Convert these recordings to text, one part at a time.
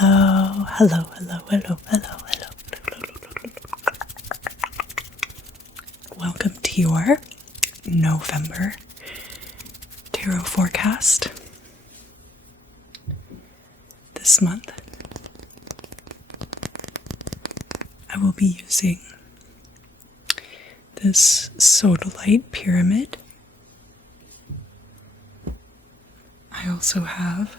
Hello, hello, hello, hello, hello, hello. Welcome to your November Tarot forecast. This month, I will be using this sodalite pyramid. I also have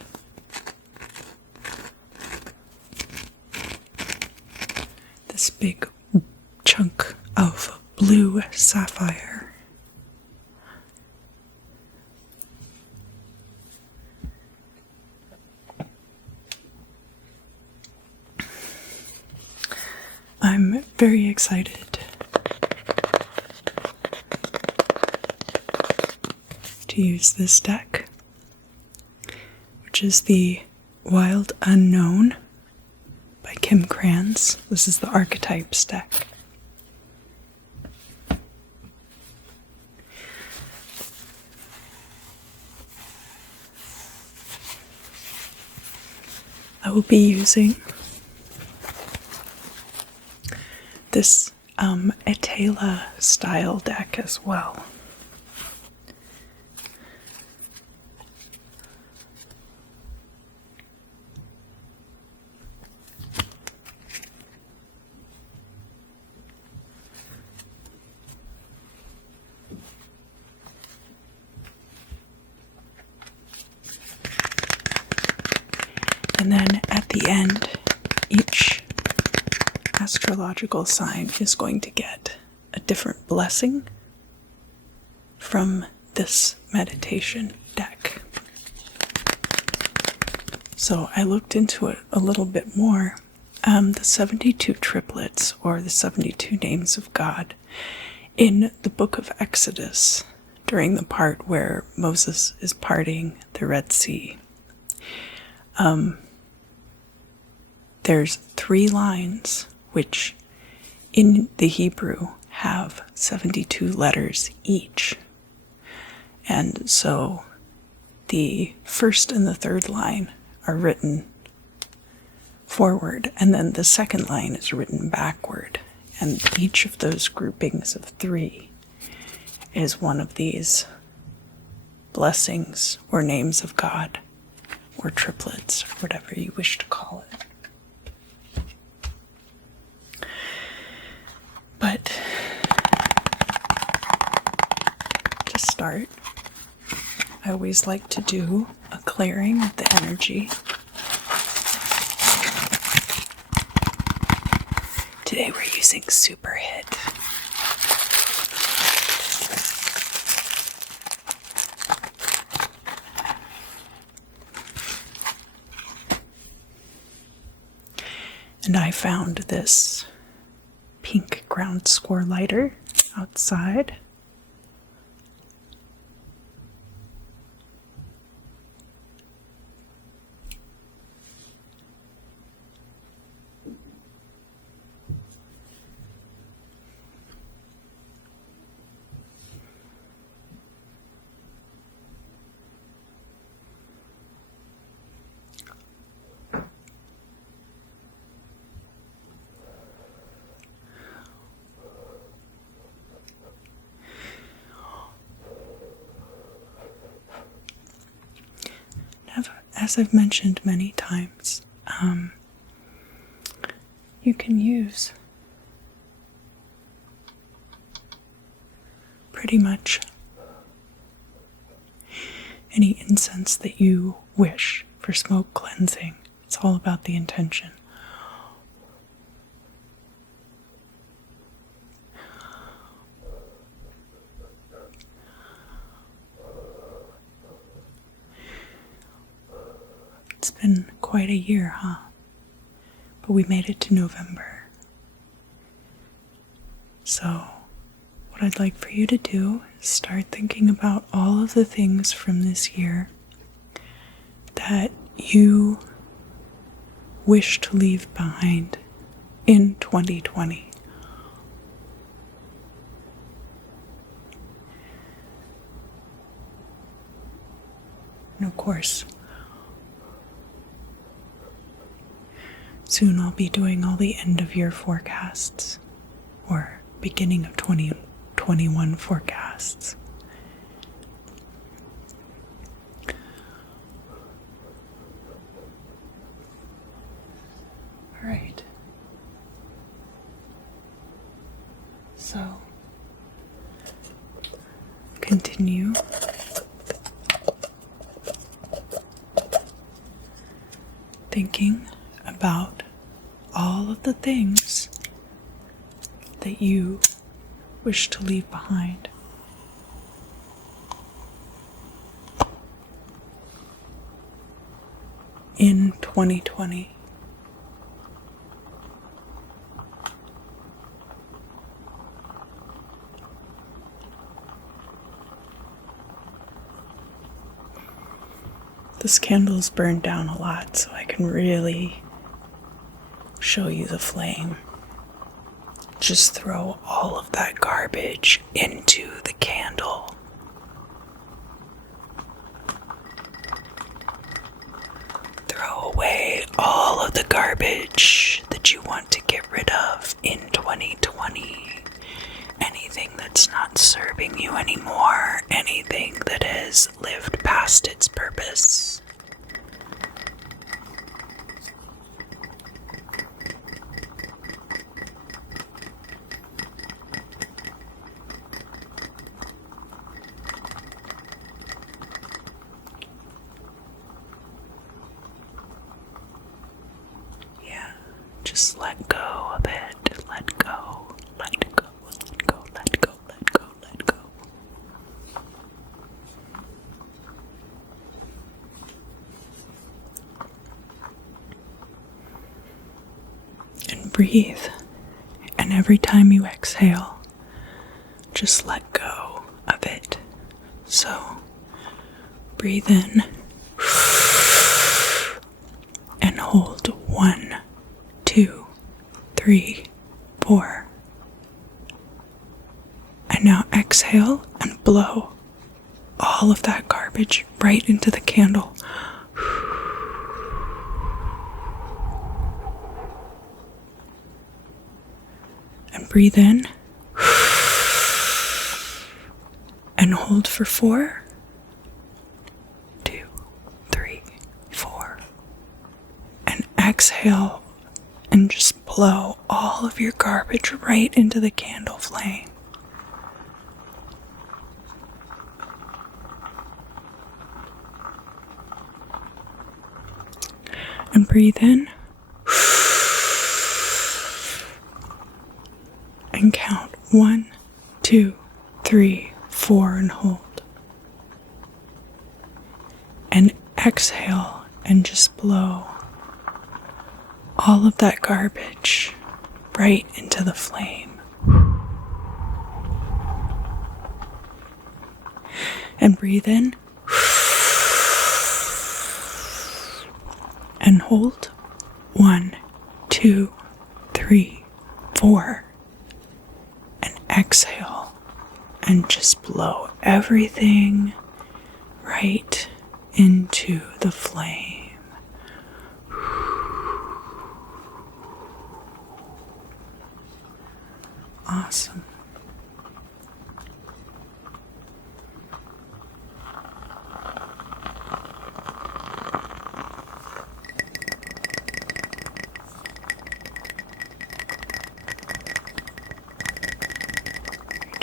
this big chunk of blue sapphire. I'm very excited to use this deck, which is the Wild Unknown by Krans. This is the Archetypes deck. I will be using this Etteilla style deck as well. And then at the end, each astrological sign is going to get a different blessing from this meditation deck. So I looked into it a little bit more. The 72 triplets, or the 72 names of God, in the book of Exodus, during the part where Moses is parting the Red Sea. There's 3 lines which in the Hebrew have 72 letters each. And so the first and the third line are written forward, and then the second line is written backward. And each of those groupings of 3 is one of these blessings or names of God, or triplets, or whatever you wish to call it. But to start, I always like to do a clearing of the energy. Today we're using Super Hit. And I found this pink ground score lighter outside. As I've mentioned many times, you can use pretty much any incense that you wish for smoke cleansing. It's all about the intention. It's been quite a year, huh? But we made it to November. So, what I'd like for you to do is start thinking about all of the things from this year that you wish to leave behind in 2020. And of course, Soon I'll be doing all the end of year forecasts, or beginning of 2021 forecasts. All right. So, continue thinking about all of the things that you wish to leave behind. In 2020. This candle's burned down a lot, so I can really show you the flame. Just throw all of that garbage into the candle. Throw away all of the garbage that you want to get rid of in 2020. Anything that's not serving you anymore, anything that has lived past its purpose. Yeah, just let go of it. Let go. Let go. Let go. Let go. Let go. Let go. And breathe. And every time you exhale, just let go of it. So, breathe in and hold 1, 2, 3, 4. And now exhale and blow all of that garbage right into the candle. And breathe in and hold for 4, 2, 3, 4. And exhale and just blow all of your garbage right into the candle flame. And breathe in. And count 1, 2, 3, 4 and hold. And exhale and just blow all of that garbage right into the flame. And breathe in. And hold 1, 2, 3, 4. And exhale and just blow everything right into the flame. Awesome.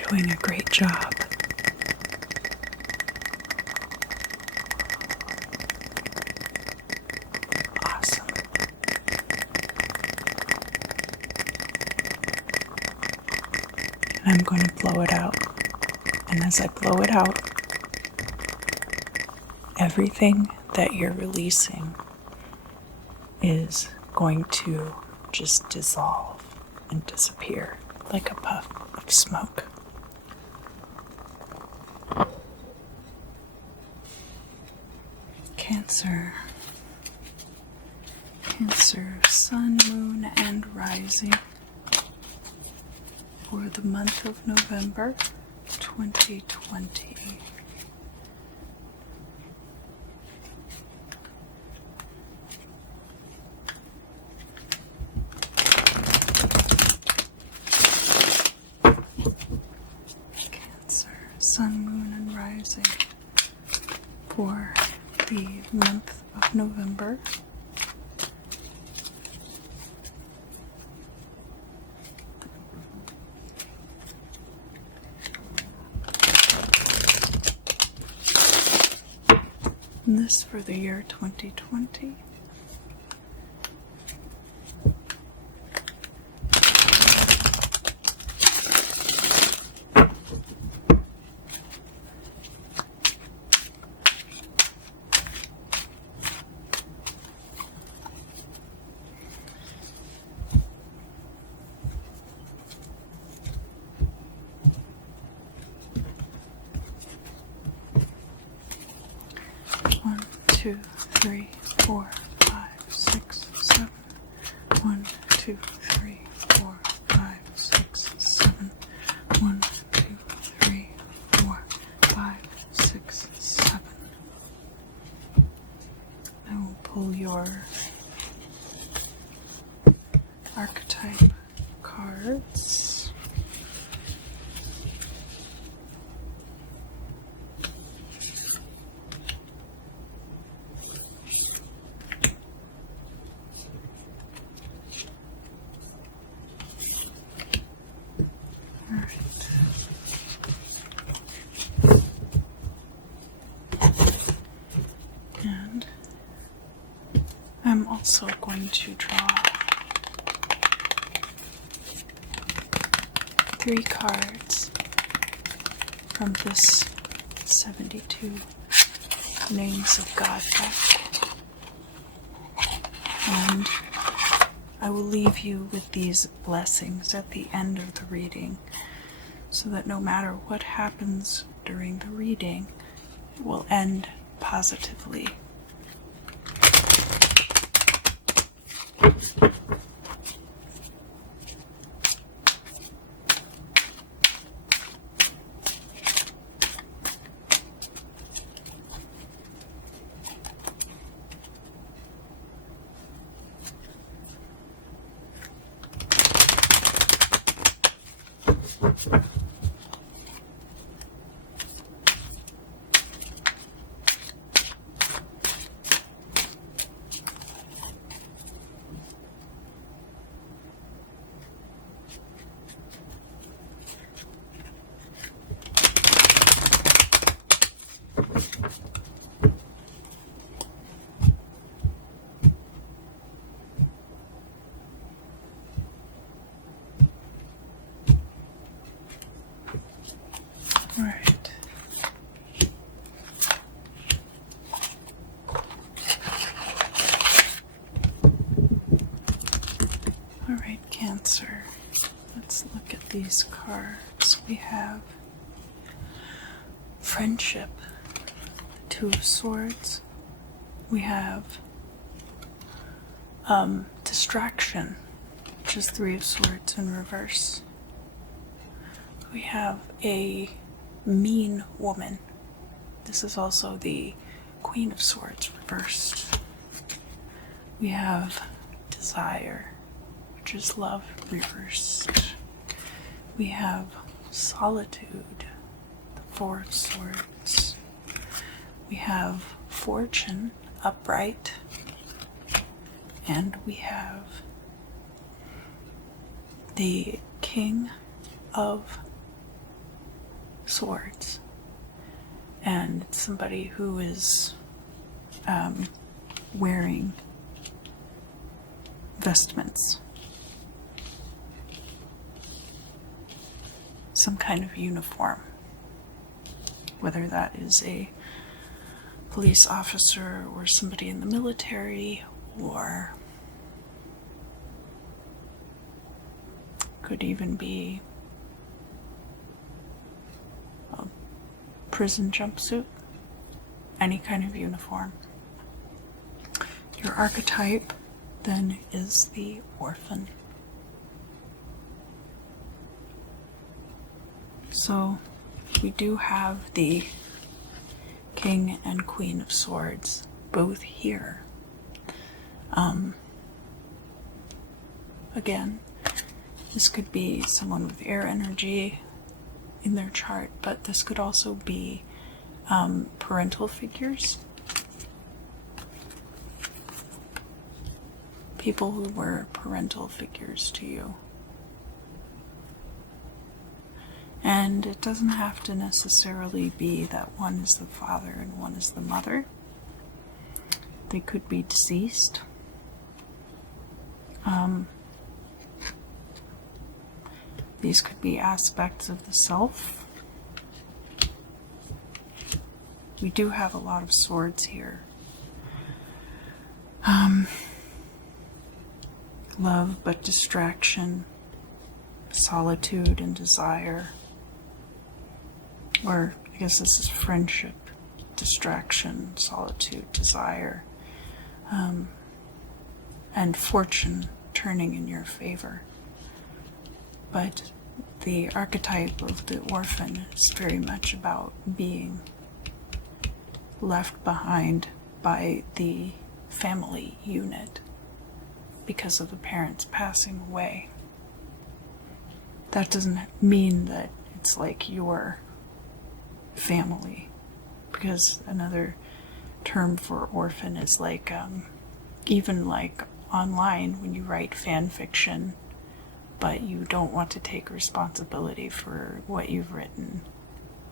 Doing a great job. Awesome. And I'm going to blow it out. And as I blow it out, everything that you're releasing is going to just dissolve and disappear like a puff of smoke. Cancer, Sun, Moon, and Rising for the month of November 2020. the month of November. And this for the year 2020. Two, three, four, five, six, seven. 1, 2, 3, 4, 5, 6, 7. 1, 2, 3, 4, 5, 6, 7. I will pull your archetype cards. And I'm also going to draw 3 cards from this 72 Names of God deck. And I will leave you with these blessings at the end of the reading, so that no matter what happens during the reading, it will end positively. Alright. Alright, Cancer. Let's look at these cards. We have Friendship, 2 of Swords. We have Distraction, which is 3 of Swords in reverse. We have a Mean Woman. This is also the Queen of Swords reversed. We have Desire, which is Love reversed. We have Solitude, the 4 of Swords. We have Fortune, upright. And we have the King of Swords, and somebody who is wearing vestments, some kind of uniform, whether that is a police officer or somebody in the military, or could even be a prison jumpsuit, any kind of uniform. Your archetype then is the orphan. So we do have the King and Queen of Swords both here. Again, this could be someone with air energy in their chart, but this could also be parental figures people who were parental figures to you. And it doesn't have to necessarily be that one is the father and one is the mother. They could be deceased. These could be aspects of the self. We do have a lot of swords here. Love but distraction, solitude and desire. Or I guess this is friendship, distraction, solitude, desire, and fortune turning in your favor. But the archetype of the orphan is very much about being left behind by the family unit because of the parents passing away. That doesn't mean that it's like your family, because another term for orphan is like, even like online when you write fan fiction, but you don't want to take responsibility for what you've written.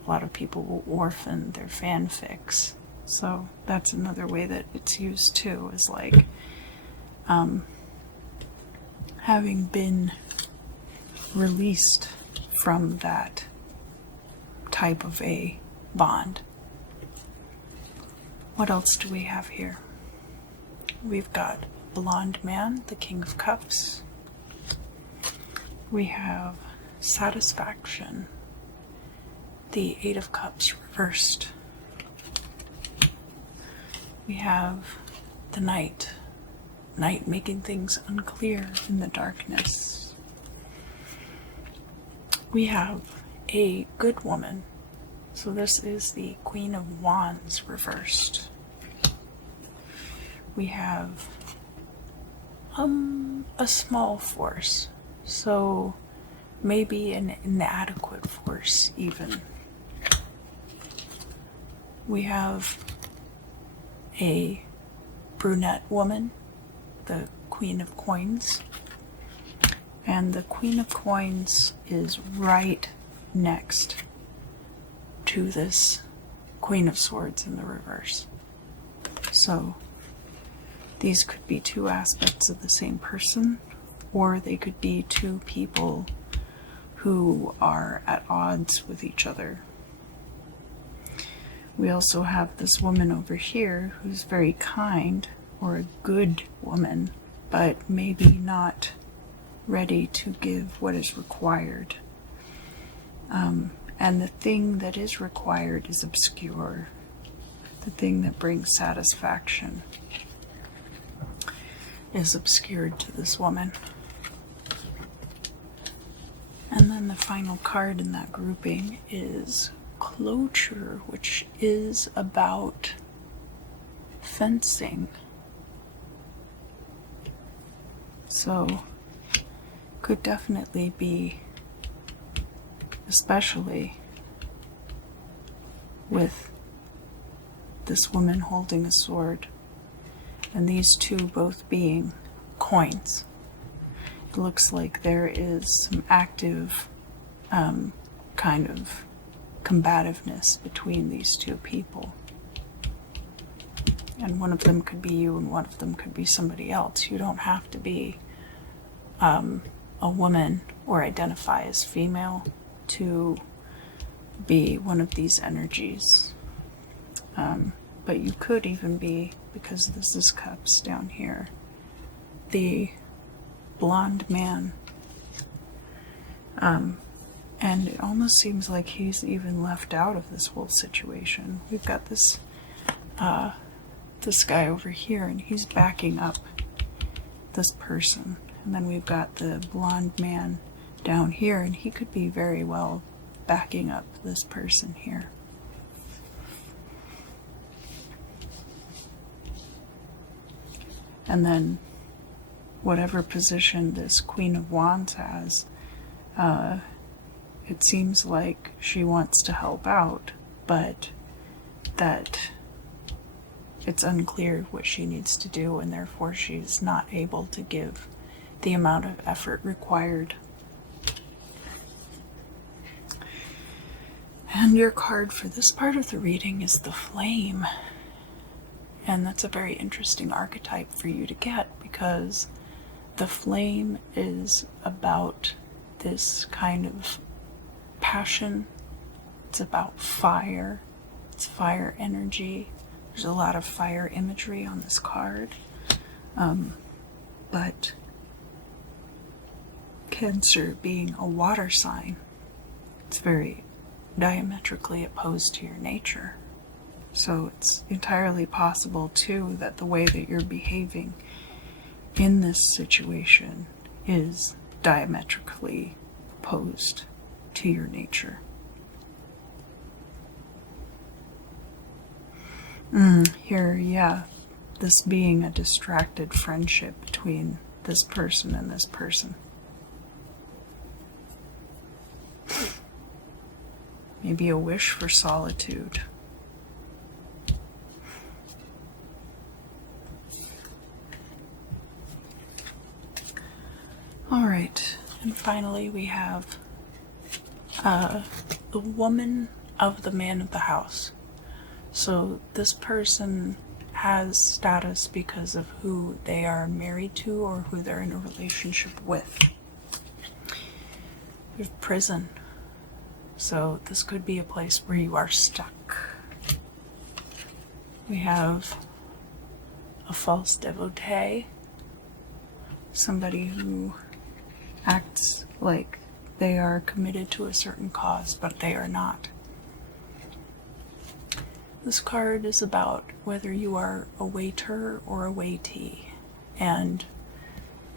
A lot of people will orphan their fanfics. So that's another way that it's used too, is like having been released from that type of a bond. What else do we have here? We've got Blonde Man, the King of Cups. We have Satisfaction, the Eight of Cups reversed. We have the Knight, Night making things unclear in the darkness. We have a Good Woman. So this is the Queen of Wands reversed. We have a small force, so maybe an inadequate force even. We have a brunette woman, the Queen of Coins, and the Queen of Coins is right next to this Queen of Swords in the reverse. So these could be two aspects of the same person, or they could be two people who are at odds with each other. We also have this woman over here who's very kind, or a good woman, but maybe not ready to give what is required. And the thing that is required is obscure. The thing that brings satisfaction is obscured to this woman. And then the final card in that grouping is Closure, which is about fencing. So could definitely be, especially with this woman holding a sword and these two both being coins. It looks like there is some active kind of combativeness between these two people. And one of them could be you and one of them could be somebody else. You don't have to be a woman or identify as female to be one of these energies. But you could even be, because this is cups down here, the blonde man. And it almost seems like he's even left out of this whole situation. We've got this this guy over here, and he's backing up this person. And then we've got the blonde man down here, and he could be very well backing up this person here. And then whatever position this Queen of Wands has, it seems like she wants to help out, but that it's unclear what she needs to do, and therefore she's not able to give the amount of effort required. And your card for this part of the reading is the Flame. And that's a very interesting archetype for you to get, because the Flame is about this kind of passion. It's about fire. It's fire energy. There's a lot of fire imagery on this card. But Cancer being a water sign, it's very diametrically opposed to your nature. So it's entirely possible, too, that the way that you're behaving in this situation is diametrically opposed to your nature. Here, yeah, this being a distracted friendship between this person and this person. Maybe a wish for solitude. All right, and finally we have the woman of the man of the house. So this person has status because of who they are married to or who they're in a relationship with. We have prison. So this could be a place where you are stuck. We have a false devotee, somebody who acts like they are committed to a certain cause, but they are not. This card is about whether you are a waiter or a waitee, and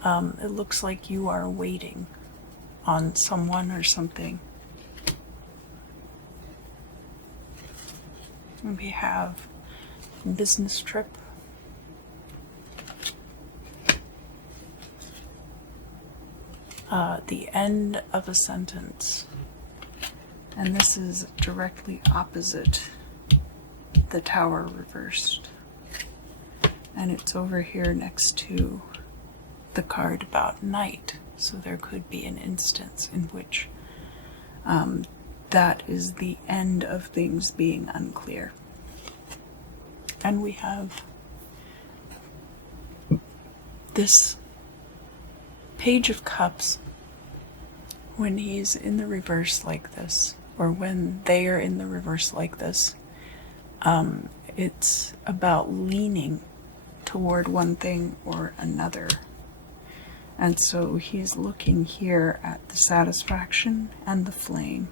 it looks like you are waiting on someone or something. And we have a business trip. The end of a sentence. And this is directly opposite the Tower reversed. And it's over here next to the card about night. So there could be an instance in which that is the end of things being unclear. And we have this Page of Cups. When he's in the reverse like this, or when they are in the reverse like this, it's about leaning toward one thing or another. And so he's looking here at the satisfaction and the flame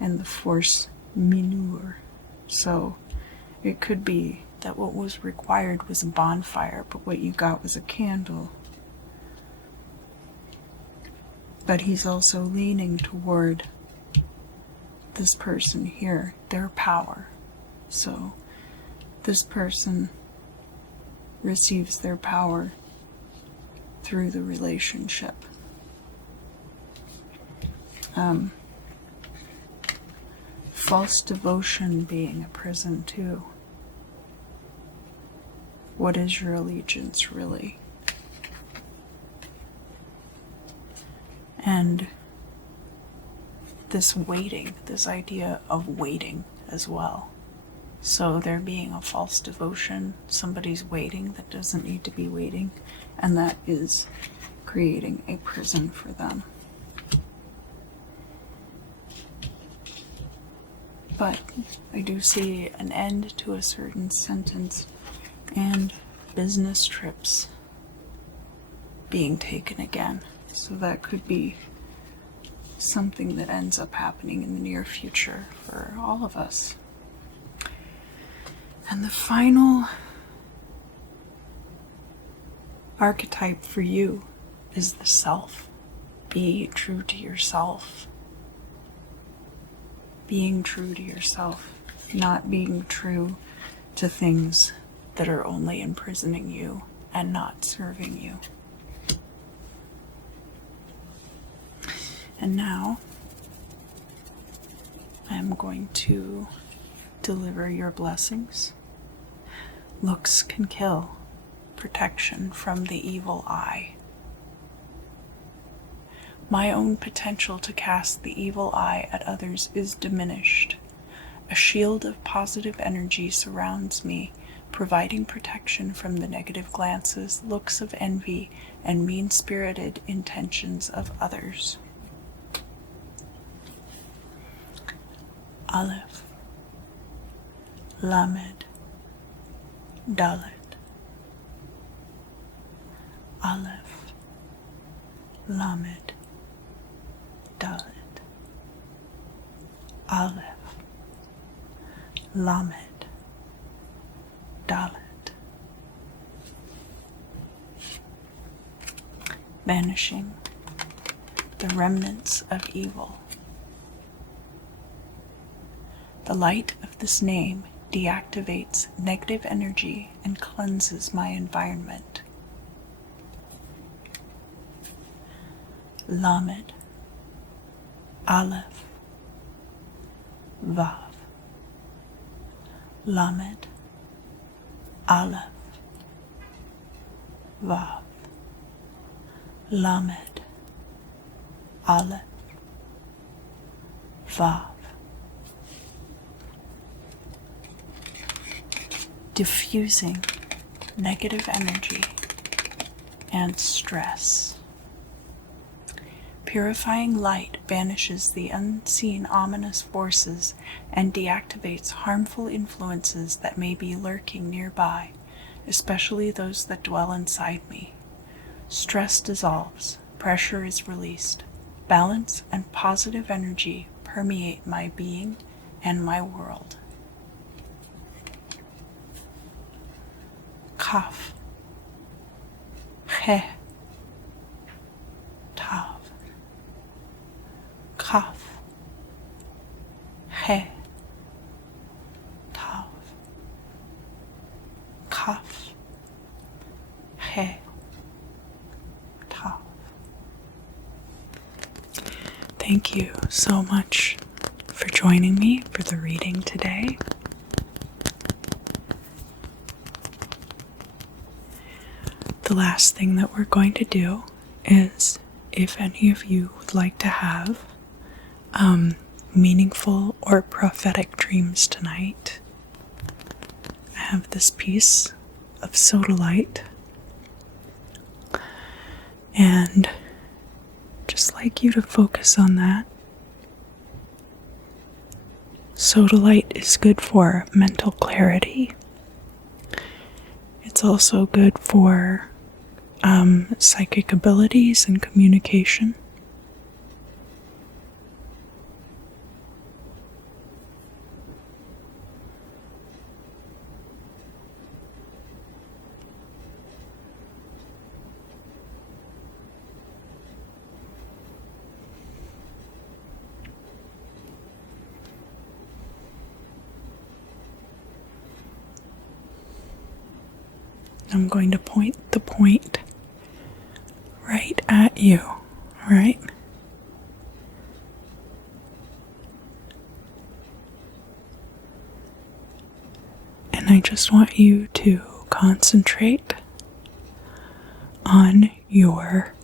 and the force majeure. So it could be that what was required was a bonfire, but what you got was a candle. But he's also leaning toward this person here, their power. So this person receives their power through the relationship. False devotion being a prison too. What is your allegiance really? And this waiting, this idea of waiting as well. So there being a false devotion, somebody's waiting that doesn't need to be waiting, and that is creating a prison for them. But I do see an end to a certain sentence and business trips being taken again. So that could be something that ends up happening in the near future for all of us. And the final archetype for you is the self. Be true to yourself. Being true to yourself, not being true to things that are only imprisoning you and not serving you. And now, I'm going to deliver your blessings. Looks can kill. Protection from the evil eye. My own potential to cast the evil eye at others is diminished. A shield of positive energy surrounds me, providing protection from the negative glances, looks of envy, and mean-spirited intentions of others. Aleph, Lamed, Dalet. Aleph, Lamed, Dalet. Aleph, Lamed, Dalet. Banishing the remnants of evil. The light of this name deactivates negative energy and cleanses my environment. Lamed, Aleph, Vav. Lamed, Aleph, Vav. Lamed, Aleph, Vav. Diffusing negative energy and stress. Purifying light banishes the unseen ominous forces and deactivates harmful influences that may be lurking nearby, especially those that dwell inside me. Stress dissolves, pressure is released, balance and positive energy permeate my being and my world. Kaf, He, Tav. Kaf, He, Tav. Kaf, He, Tav. Thank you so much for joining me for the reading today. The last thing that we're going to do is, if any of you would like to have meaningful or prophetic dreams tonight, I have this piece of sodalite, and just like you to focus on that. Sodalite is good for mental clarity. It's also good for psychic abilities and communication. I'm going to point the point right at you, right? And I just want you to concentrate on your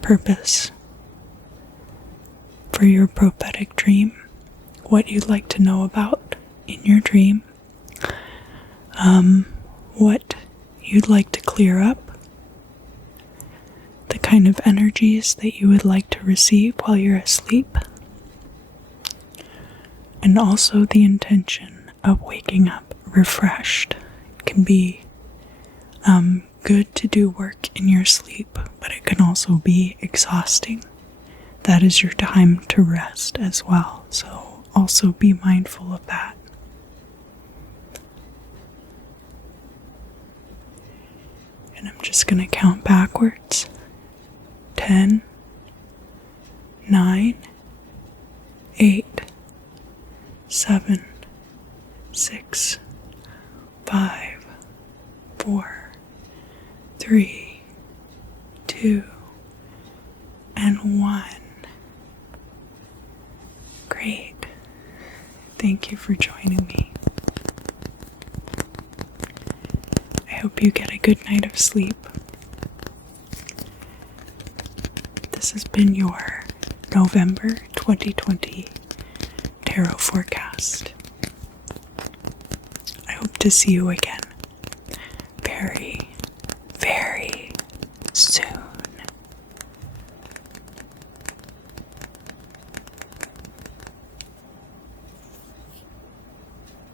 purpose for your prophetic dream, what you'd like to know about in your dream, what you'd like to clear up, the kind of energies that you would like to receive while you're asleep, and also the intention of waking up refreshed. It can be good to do work in your sleep, but it can also be exhausting. That is your time to rest as well, so also be mindful of that. And I'm just going to count backwards. 10, 9, 8, 7, 6, 5, 4, 3, 2, and 1. Great. Thank you for joining me. I hope you get a good night of sleep. This has been your November 2020 Tarot Forecast. I hope to see you again